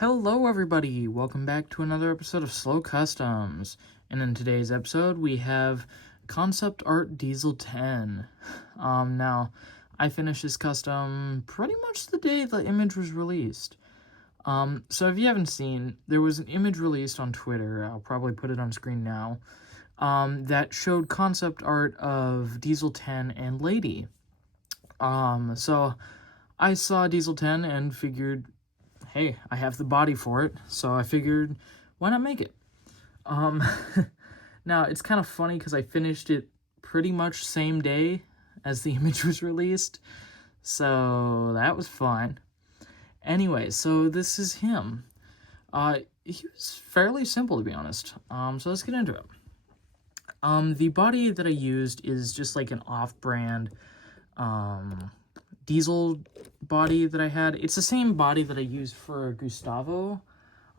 Hello everybody, welcome back to another episode of Slow Customs. And in today's episode we have Concept Art Diesel 10. Now, I finished this custom pretty much the day the image was released. So if you haven't seen, there was an image released on Twitter, I'll probably put it on screen now, that showed concept art of Diesel 10 and Lady. So I saw Diesel 10 and figured, hey, I have the body for it, so I figured, why not make it? Now, it's kind of funny because I finished it pretty much same day as the image was released, so that was fun. Anyway, so this is him. He was fairly simple, to be honest, so let's get into it. The body that I used is just like an off-brand, diesel body that I had. It's the same body that I used for Gustavo.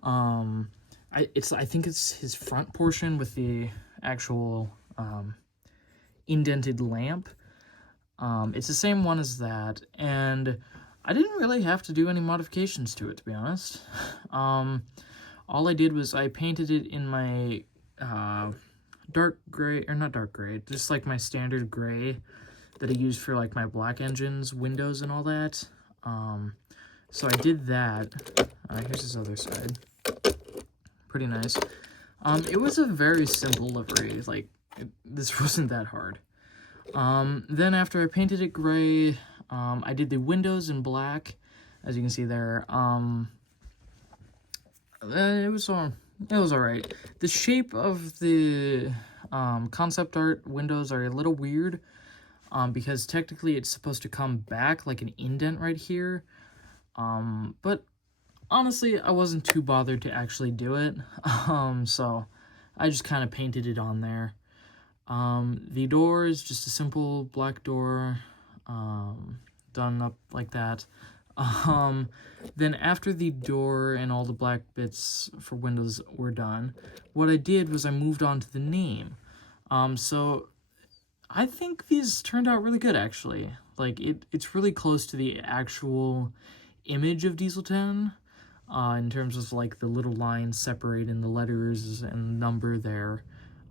I think it's his front portion with the actual indented lamp. It's the same one as that, and I didn't really have to do any modifications to it, to be honest. All I did was I painted it in my dark gray, or not dark gray, just like my standard gray that I used for like my black engines, windows, and all that. So I did that. Here's his other side. Pretty nice. It was a very simple livery. Like, this wasn't that hard. Then after I painted it gray, I did the windows in black, as you can see there. It was alright. The shape of the concept art windows are a little weird. Because technically it's supposed to come back like an indent right here. But honestly, I wasn't too bothered to actually do it. So I just kind of painted it on there. The door is just a simple black door, done up like that. Then after the door and all the black bits for windows were done, what I did was I moved on to the name. So I think these turned out really good, actually. Like, it's really close to the actual image of Diesel 10, in terms of, like, the little lines separating the letters and number there.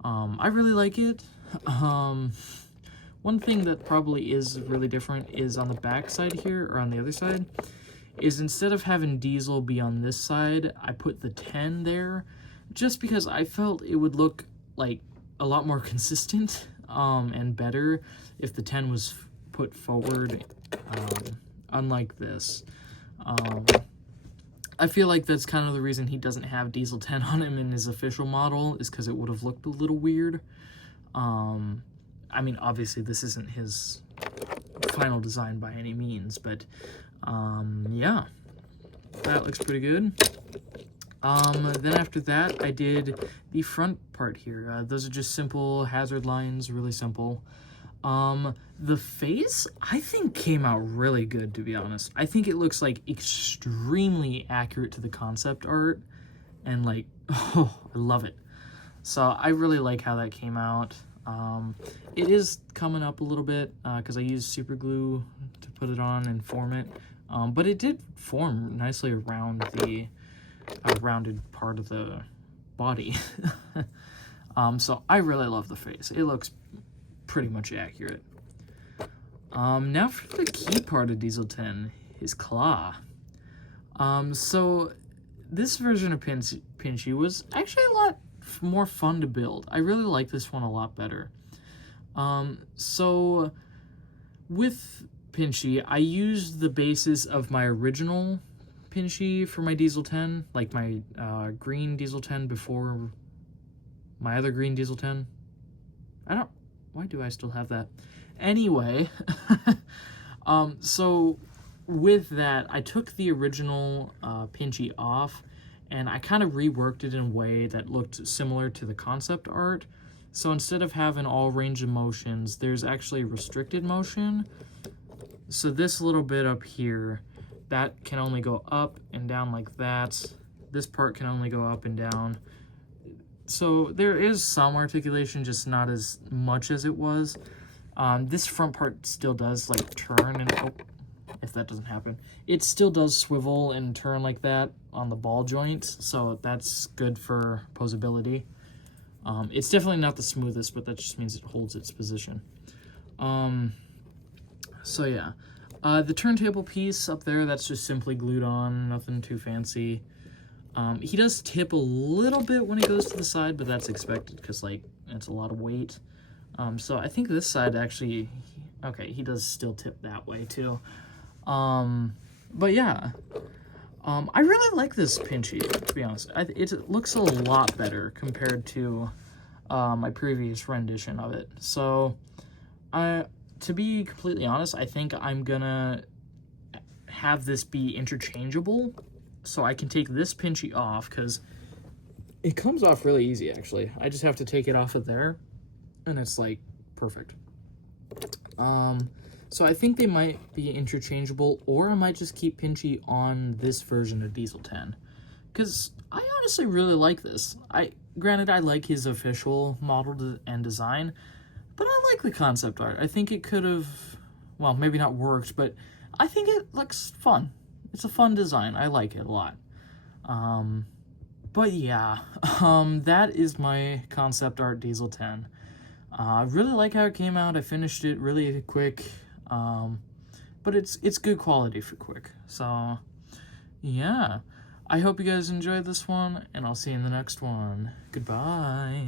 I really like it. One thing that probably is really different is on the back side here, or on the other side, is instead of having Diesel be on this side, I put the 10 there, just because I felt it would look, like, a lot more consistent. And better if the 10 was put forward, unlike this. I feel like that's kind of the reason he doesn't have Diesel 10 on him in his official model, is because it would have looked a little weird. I mean, obviously this isn't his final design by any means, but yeah, that looks pretty good. Then after that, I did the front part here. Those are just simple hazard lines, really simple. The face, I think, came out really good, to be honest. I think it looks, like, extremely accurate to the concept art, and, like, oh, I love it. So I really like how that came out. It is coming up a little bit, because I used super glue to put it on and form it. But it did form nicely around the rounded part of the body. So I really love the face. It looks pretty much accurate. Now for the key part of Diesel 10, his claw. So this version of Pinchy was actually a lot more fun to build. I really like this one a lot better. So with Pinchy, I used the basis of my original Pinchy for my Diesel 10, like my green Diesel 10 before my other green Diesel 10. Why do I still have that? Anyway, so with that, I took the original Pinchy off, and I kind of reworked it in a way that looked similar to the concept art. So instead of having all range of motions, there's actually restricted motion. So this little bit up here, that can only go up and down like that. This part can only go up and down. So there is some articulation, just not as much as it was. This front part still does, like, turn and if that doesn't happen. It still does swivel and turn like that on the ball joints, so that's good for posability. It's definitely not the smoothest, but that just means it holds its position. So yeah, the turntable piece up there, that's just simply glued on, nothing too fancy. He does tip a little bit when he goes to the side, but that's expected because, like, it's a lot of weight. So I think this side actually, okay, he does still tip that way too. But yeah, I really like this Pinchy, to be honest. It looks a lot better compared to my previous rendition of it. So, to be completely honest, I think I'm gonna have this be interchangeable, so I can take this Pinchy off, because it comes off really easy, actually. I just have to take it off of there, and it's, like, perfect. So I think they might be interchangeable, or I might just keep Pinchy on this version of Diesel 10, because I honestly really like this. Granted, I like his official model and design, but I like the concept art. I think it could have, well, maybe not worked, but I think it looks fun. It's a fun design. I like it a lot. But yeah, that is my concept art Diesel 10. I really like how it came out. I finished it really quick, but it's good quality for quick. So yeah, I hope you guys enjoyed this one, and I'll see you in the next one. Goodbye.